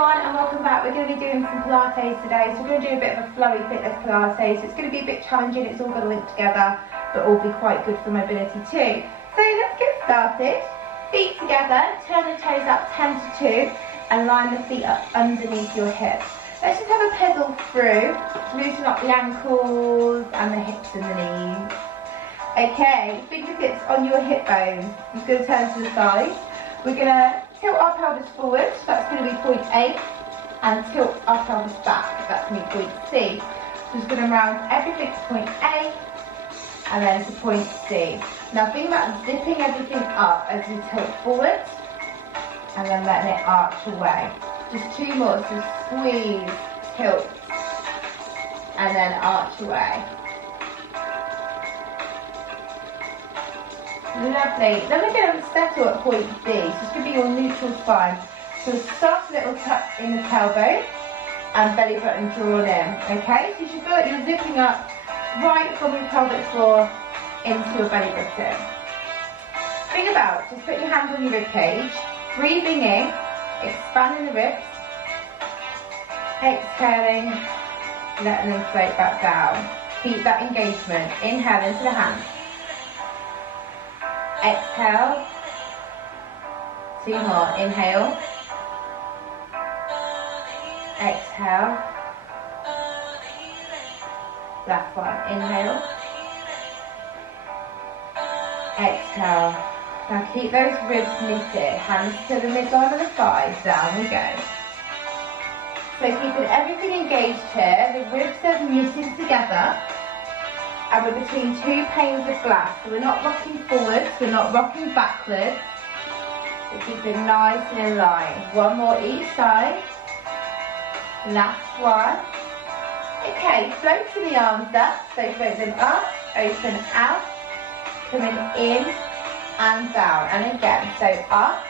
everyone and welcome back. We're going to be doing some Pilates today. So we're going to do a bit of a flowy fitness Pilates. So it's going to be a bit challenging, it's all going to link together, but all be quite good for mobility too. So let's get started. Feet together, turn the toes up 10 to 2 and line the feet up underneath your hips. Let's just have a pedal through to loosen up the ankles and the hips and the knees. Okay, fingertips on your hip bones. I'm just going to turn to the side. We're going to tilt our pelvis forward, so that's going to be point A, and tilt our pelvis back, that's going to be point C. So just going to round everything to point A, and then to point C. Now think about zipping everything up as we tilt forward, and then letting it arch away. Just two more, so squeeze, tilt, and then arch away. Lovely. Then we're going to settle at point D. So it's going to be your neutral spine. So start a little tuck in the tailbone and belly button drawn in. Okay? So you should feel like you're zipping up right from your pelvic floor into your belly button. Think about, just put your hands on your rib cage, breathing in, expanding the ribs, exhaling, letting them float back down. Keep that engagement. Inhale into the hands. Exhale, two more, inhale, exhale, last one, inhale, exhale. Now keep those ribs knitted, hands to the midline of the thighs, down we go. So keeping everything engaged here, the ribs are knitting together. And we're between two panes of glass. So we're not rocking forwards, we're not rocking backwards. We're keeping nice and in line. One more each side. Last one. Okay, floating the arms up. So float them up, open out, coming in and down. And again, so up,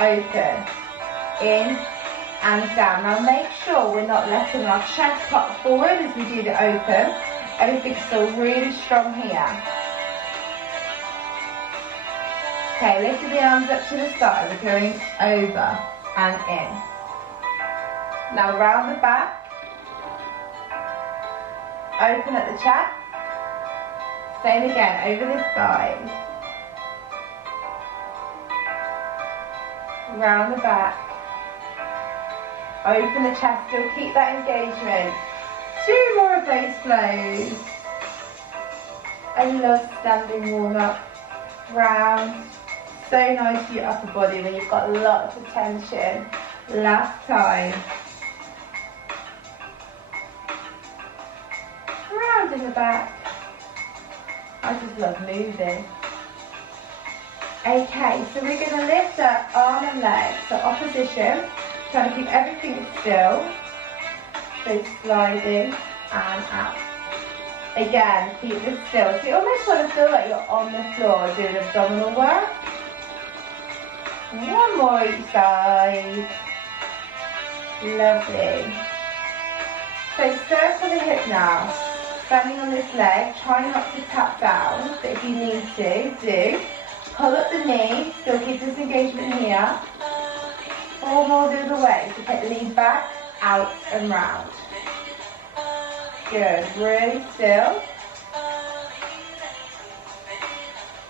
open, in and down. Now make sure we're not letting our chest pop forward as we do the open. Everything's still really strong here. Okay, lift the arms up to the side. We're going over and in. Now round the back. Open at the chest. Same again, over this side. Round the back. Open the chest, still keep that engagement. Two more of those flows. I love standing warm up. Round. So nice for your upper body when you've got lots of tension. Last time. Round in the back. I just love moving. Okay, so we're going to lift up arm and leg. So opposition. Trying to keep everything still. So sliding and out. Again, keep this still. So you almost want to feel like you're on the floor doing abdominal work. One more each side. Lovely. So circle the hip now. Standing on this leg, try not to tap down, but if you need to, do. Pull up the knee, still keep this engagement here. Four more the other way, so take the knees back, out and round. Good, really still.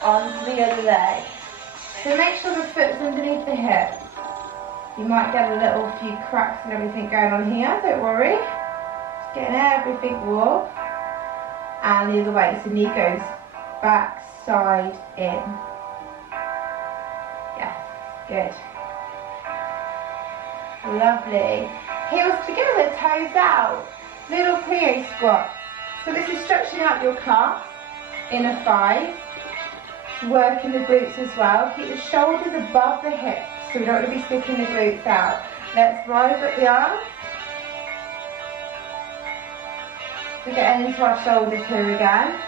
Onto the other leg. So make sure the foot's underneath the hip. You might get a little few cracks and everything going on here, don't worry. Just getting everything warm. And the other way, so knee goes back, side, in. Yes, good. Lovely. Heels together, toes out. Little plie squat. So this is stretching out your calves, inner thighs, working the glutes as well. Keep the shoulders above the hips, so we don't want to be sticking the glutes out. Let's rise up the arms. We're getting into our shoulders here again.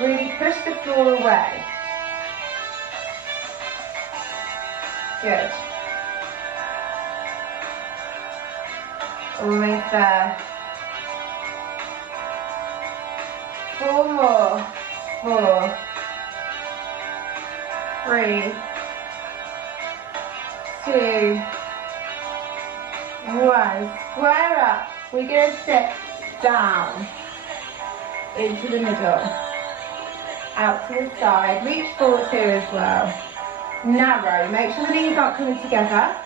Really push the floor away. Good. Almost there. Four more. 4, 3, 2, 1. Square up. We're going to sit down into the middle. Out to the side. Reach forward here as well. Narrow. Make sure the knees aren't coming together.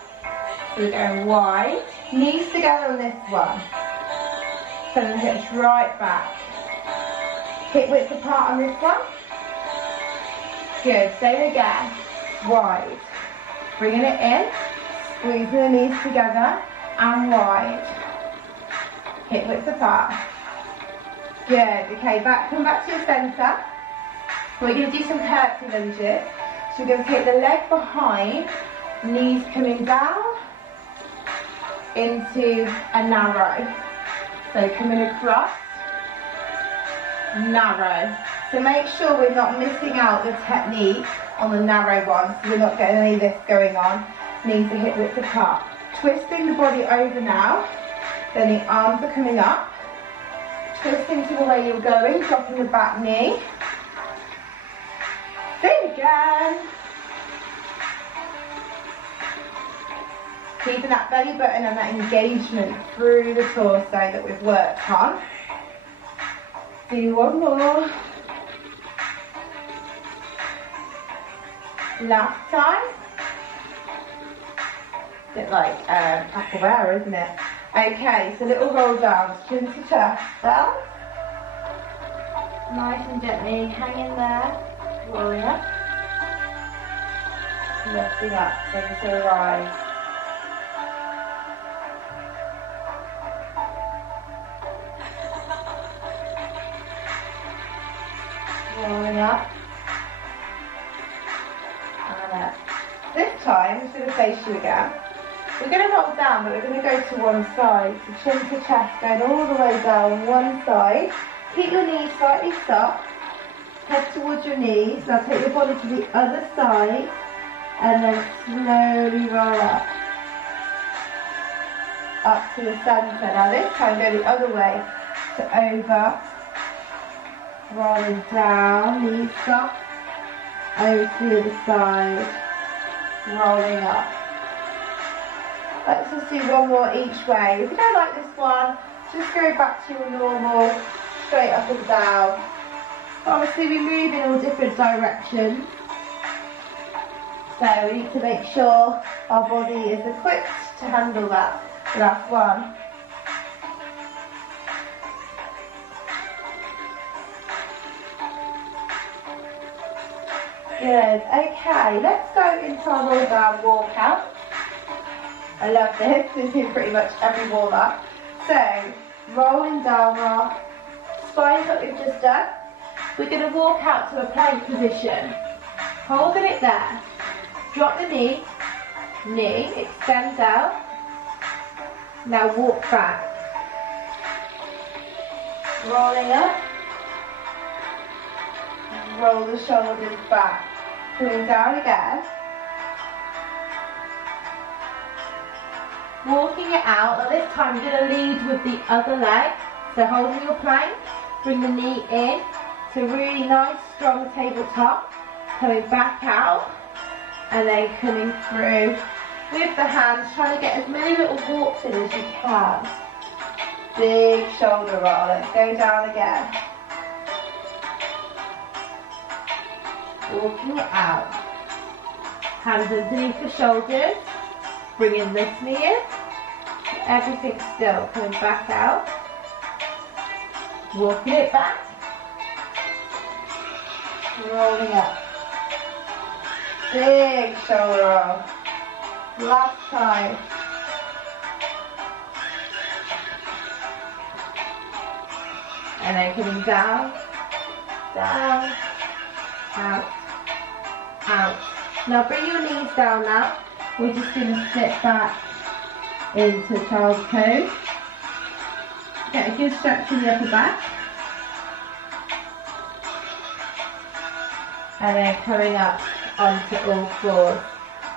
So we're going wide. Knees together on this one. Send the hips right back. Hip width apart on this one. Good. Same again. Wide. Bringing it in. Squeezing the knees together and wide. Hip width apart. Good. Okay, come back to your centre. We're going to do some curtsy lunges. So we're going to take the leg behind, knees coming down into a narrow. So coming across, narrow. So make sure we're not missing out the technique on the narrow one. So we're not getting any of this going on. Knees are hip width apart. Twisting the body over now. Then the arms are coming up. Twisting to the way you're going, dropping the back knee. Same again. Keeping that belly button and that engagement through the torso that we've worked on. Do one more. Last time. A bit like Aquavera, isn't it? Okay, so little roll down, chin to chest, down. Nice and gently, hang in there. Rolling up, lifting up, into a rise. Rolling up, and up. This time, I'm just going to face you again. We're going to roll down, but we're going to go to one side. So chin to chest, going all the way down one side. Keep your knees slightly soft. Head towards your knees. Now take your body to the other side and then slowly roll up. Up to the centre. Now this time go the other way. So over. Rolling down. Knees soft. Over to the other side. Rolling up. Let's just do one more each way. If you don't like this one, just go back to your normal straight up and down. Obviously we move in all different directions, so we need to make sure our body is equipped to handle that. Last one. Good, okay, let's go into our roll down walkout. I love this, this is pretty much every warm up. So, rolling down our spine that we've just done. We're going to walk out to a plank position, holding it there, drop the knee, extend out, now walk back, rolling up, roll the shoulders back, coming down again, walking it out. Now this time you're going to lead with the other leg, so holding your plank, bring the knee in, to really nice strong tabletop, coming back out and then coming through with the hands, trying to get as many little walks in as you can. Big shoulder roll, let's go down again. Walking it out. Hands underneath the shoulders, bringing this knee in, everything still, coming back out, walking it back, rolling up. Big shoulder roll. Last time. And then coming down, down, out, out. Now bring your knees down now. We're just going to sit back into child's pose. Get a good stretch in the upper back. And then coming up onto all fours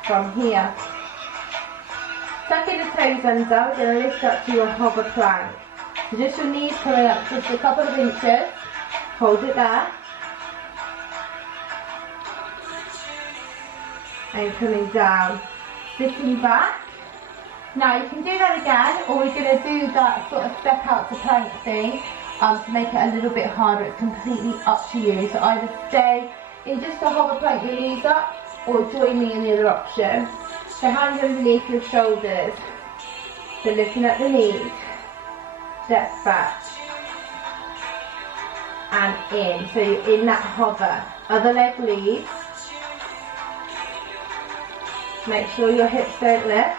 from here. Tucking the toes under, we're going to lift up to your hover plank. So just your knees coming up just a couple of inches. Hold it there. And coming down. Sitting back Now you can do that again, or we're going to do that sort of step out to plank thing to make it a little bit harder. It's completely up to you. So either stay in just a hover plank, your knees up, or join me in the other option. So hands underneath your shoulders. So lifting up the knees, step back and in. So you're in that hover. Other leg leads. Make sure your hips don't lift.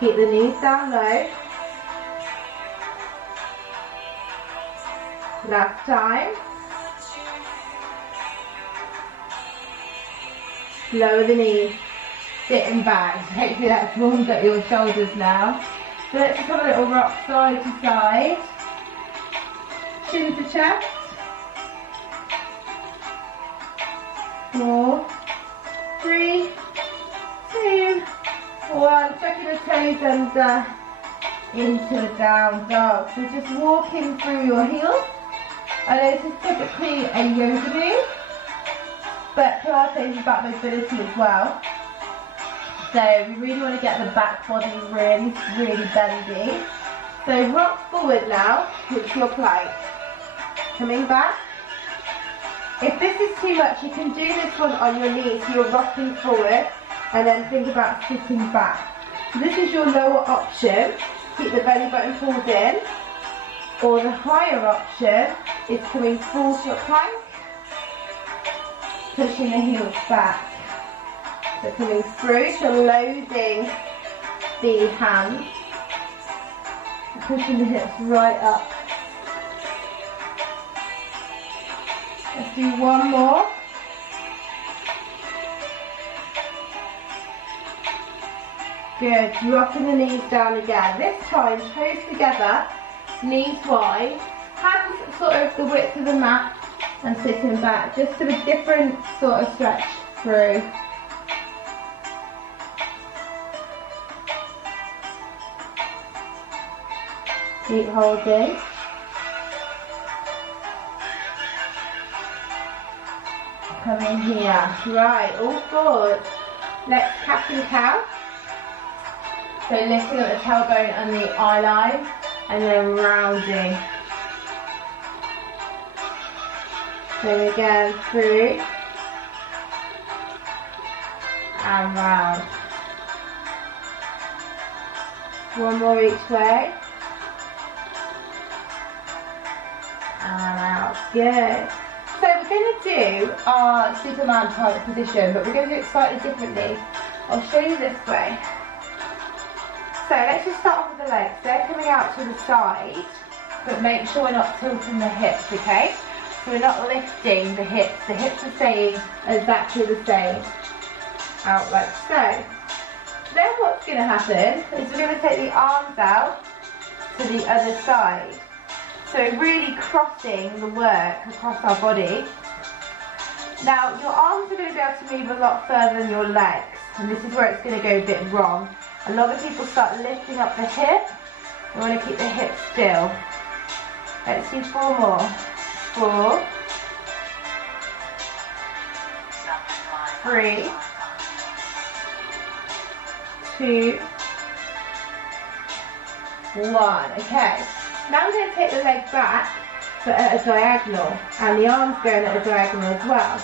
Keep the knees down low. Last time. Lower the knees. Sitting back. Hopefully that's warmed up your shoulders now. So let's just have a little rock side to side. Chin to chest. 4, 3, 2, 1. Tucking the toes under into a down dog. So just walking through your heels. I know this is typically a yoga move, but Pilates is about mobility as well. So we really want to get the back body really, really bendy. So rock forward now, which your plank. Coming back. If this is too much, you can do this one on your knees. So you're rocking forward and then think about sitting back. So this is your lower option. Keep the belly button pulled in. Or the higher option is coming full to a plank. Pushing the heels back. So coming through, so loading the hands, pushing the hips right up. Let's do one more. Good, dropping the knees down again. This time, toes together, knees wide, hands sort of the width of the mat and sitting back, just for a different sort of stretch through. Keep holding. Come in here. Right, all forward. Let's cat and cow. So lifting at the tailbone and the eye line, and then rounding. So again, through and round. One more each way. And out. Good. So we're going to do our Superman type position, but we're going to do it slightly differently. I'll show you this way. So let's just start off with the legs. They're coming out to the side, but make sure we're not tilting the hips, okay? So we're not lifting the hips. The hips are staying exactly the same. Out like so. Then what's going to happen is we're going to take the arms out to the other side. So really crossing the work across our body. Now your arms are going to be able to move a lot further than your legs, and this is where it's going to go a bit wrong. A lot of people start lifting up the hip. We want to keep the hips still. Let's do 4 more. 4, 3, 2, 1. Okay. Now I'm going to take the leg back, but at a diagonal, and the arms going at a diagonal as well.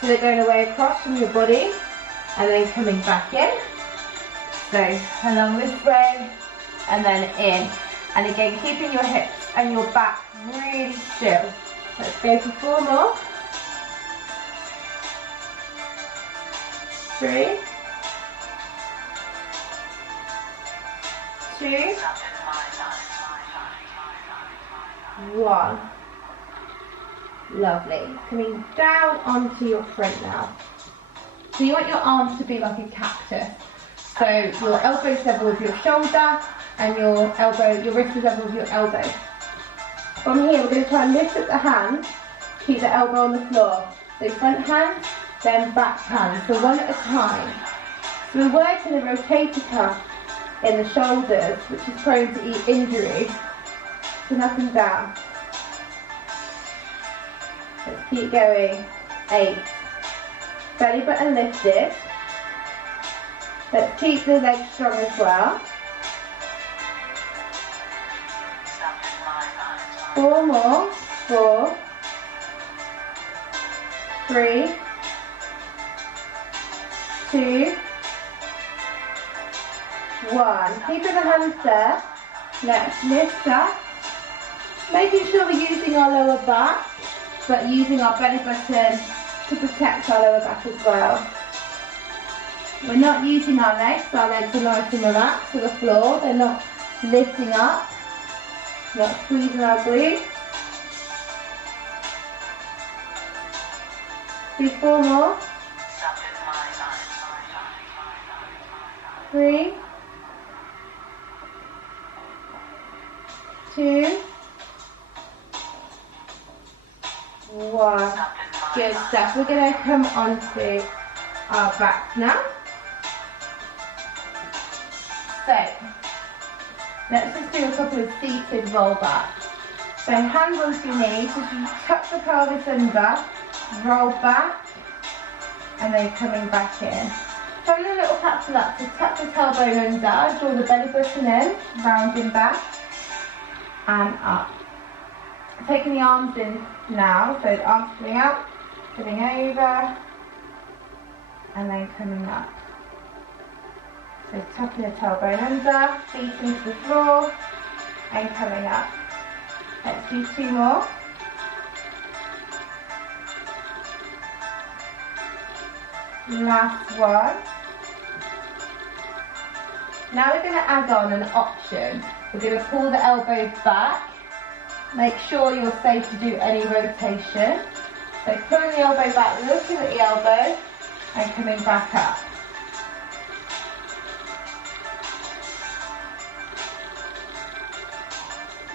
So they're going away across from your body, and then coming back in. So along this way, and then in. And again, keeping your hips and your back really still. Let's go for 4 more. 3, 2, 1. Lovely. Coming down onto your front now. So you want your arms to be like a cactus. So your elbow's level with your shoulder and your wrist is level with your elbow. From here we're going to try and lift up the hand, keep the elbow on the floor. So front hand, then back hand. So one at a time. So we're working the rotator cuff in the shoulders, which is prone to injury. So up and down. Let's keep going. 8. Belly button lifted. Let's keep the legs strong as well. 4 more. 4, 3, 2, 1. Keeping the hands there. Let's lift up. Making sure we're using our lower back, but using our belly button to protect our lower back as well. We're not using our legs are nice and relaxed to the floor. They're not lifting up, not squeezing our glutes. 4 more. 3, 2, 1. Good stuff. We're going to come onto our backs now. So, let's just do a couple of seated roll back. So hands onto your knees, as you tuck the pelvis under, roll back, and then coming back in. So a little pat to that, so tuck the tailbone under, draw the belly button in, rounding back, and up. Taking the arms in now, so the arms coming out, coming over, and then coming up. So tucking the tailbone under, feet into the floor, and coming up. Let's do 2 more. Last one. Now we're going to add on an option. We're going to pull the elbows back. Make sure you're safe to do any rotation. So pulling the elbow back, looking at the elbow, and coming back up.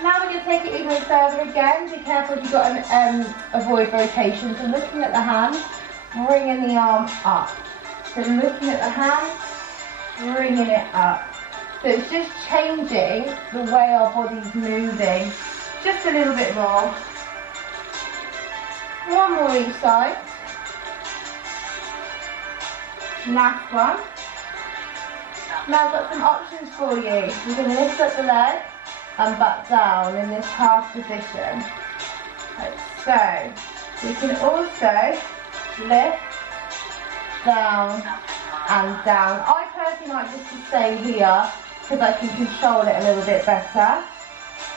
Now we're going to take it even further again. Be careful if you've got an avoid rotation. So looking at the hand, bringing the arm up. So looking at the hand, bringing it up. So it's just changing the way our body's moving. Just a little bit more. 1 more each side. Last one. Now I've got some options for you. You're going to lift up the leg and back down in this half position. Like so. You can also lift, down and down. I personally like just to stay here because I can control it a little bit better.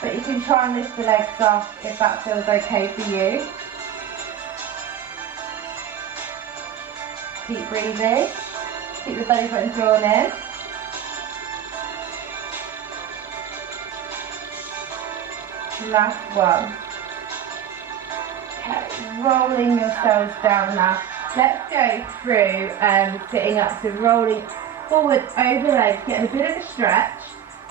But you can try and lift the legs up if that feels okay for you. Keep breathing. Keep the belly button drawn in. Last one. Okay, rolling yourselves down now. Let's go through sitting up, so rolling forward over the legs, getting a bit of a stretch.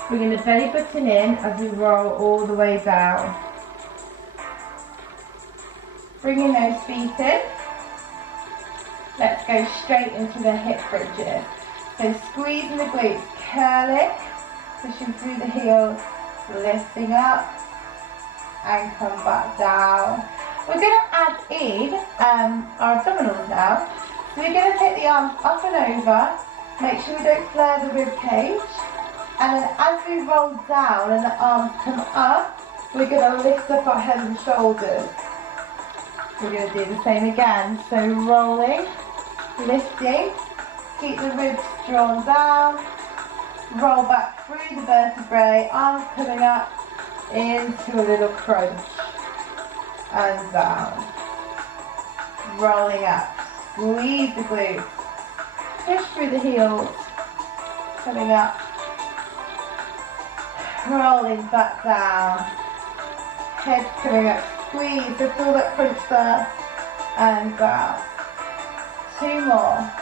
Bringing the belly button in as we roll all the way down. Bringing those feet in. Let's go straight into the hip bridges. So squeezing the glutes, curling, pushing through the heels, lifting up, and come back down. We're going to add in our abdominals now. So we're going to take the arms up and over, make sure we don't flare the rib cage. And then as we roll down and the arms come up, we're going to lift up our head and shoulders. We're going to do the same again. So rolling, lifting, keep the ribs drawn down, roll back through the vertebrae, arms coming up into a little crunch and down. Rolling up, squeeze the glutes, push through the heels, coming up. Rolling back down, head coming up, squeeze, so feel that crunch there, and down. 2 more.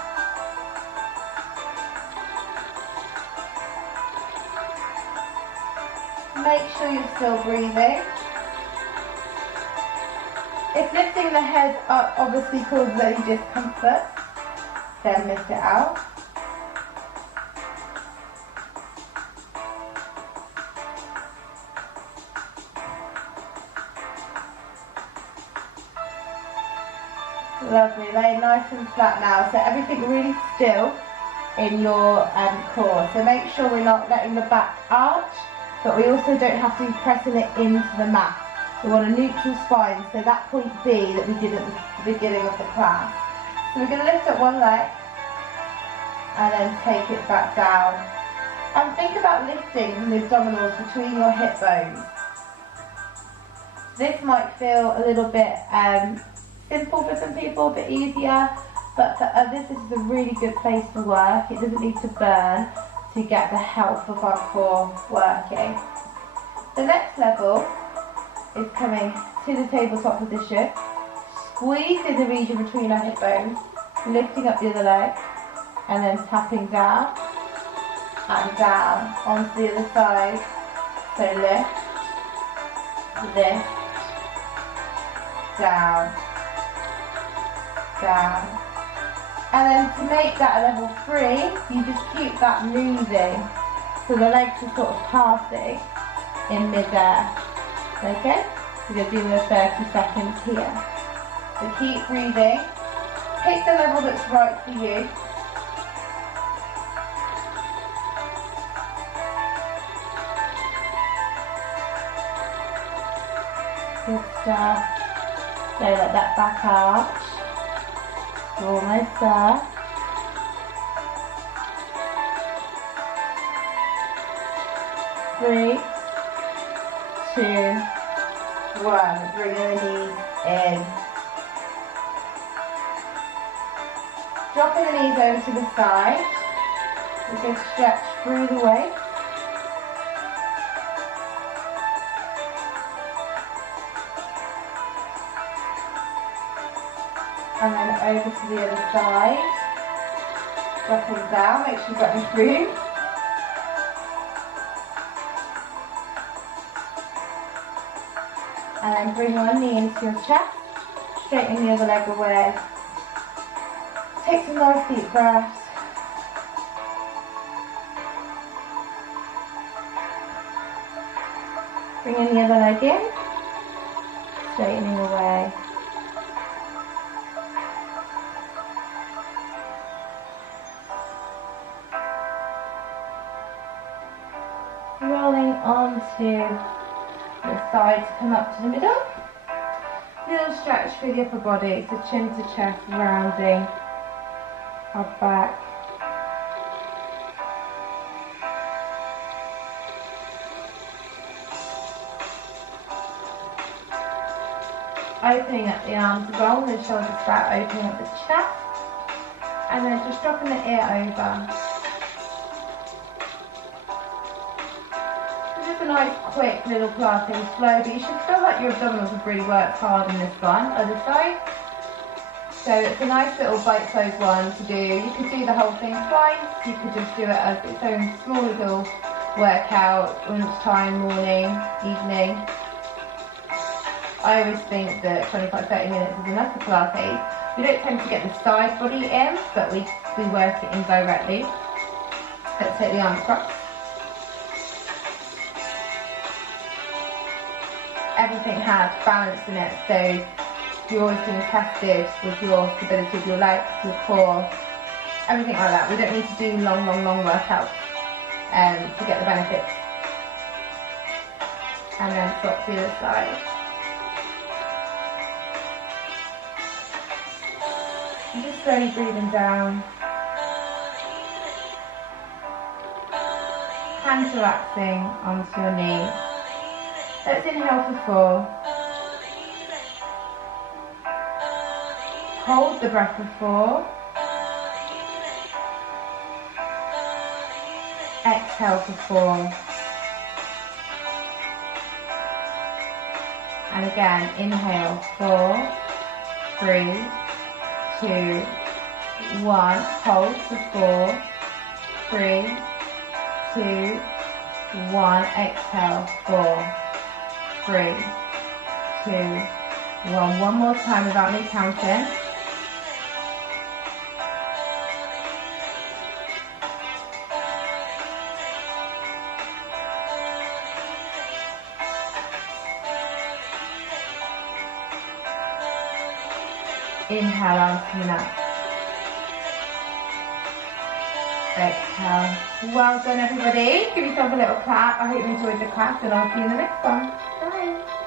Make sure you're still breathing. If lifting the head up obviously causes any discomfort, then lift it out. Lovely, laying nice and flat now, so everything really still. in your core. So make sure we're not letting the back arch, but we also don't have to be pressing it into the mat. We want a neutral spine, so that point B that we did at the beginning of the class. So we're going to lift up one leg and then take it back down. And think about lifting from the abdominals between your hip bones. This might feel a little bit simple for some people, a bit easier, but for others this is a really good place to work. It doesn't need to burn to get the health of our core working. The next level is coming to the tabletop position, squeezing the region between our hip bones, lifting up the other leg, and then tapping down and down onto the other side. So lift, lift, down, down. And then to make that a level 3, you just keep that moving. So the legs are sort of passing in mid-air. Okay? So you're doing the 30 seconds here. So keep breathing. Pick the level that's right for you. Good stuff. So let that back arch. Almost there. Three, 2, 1. Bring the knees in. Dropping the knees over to the side. We can stretch through the waist. And then over to the other side. Dropping down, make sure you've got enough room. And then bring one knee into your chest. Straighten the other leg away. Take some nice deep breaths. Bring in the other leg in. Straightening away. Rolling onto the sides, come up to the middle. Little stretch through the upper body, so chin to chest, rounding our back. Opening up the arms as well, the shoulders flat, opening up the chest. And then just dropping the ear over. A nice quick little Pilates flow, but you should feel like your abdominals have really worked hard in this one, other side. So it's a nice little bite-sized one to do. You could do the whole thing twice, you could just do it as its own small little workout, lunchtime, morning, evening. I always think that 25-30 minutes is enough for Pilates. We don't tend to get the side body in, but we work it in directly. Let's take the arms across. Everything has balance in it, so you're always being tested with your stability of your legs, your core, everything like that. We don't need to do long workouts to get the benefits. And then swap to the other side. And just slowly breathing down. Hands relaxing onto your knees. Let's inhale for 4. Hold the breath for 4. Exhale for 4. And again, inhale 4, 3, 2, 1. Hold for 4, 3, 2, 1. Exhale 4, 3, 2, 1. One more time without me counting. Inhale, arms coming up. exhale. Well done everybody. Give yourself a little clap. I hope you enjoyed the class and I'll see you in the next one. Bye.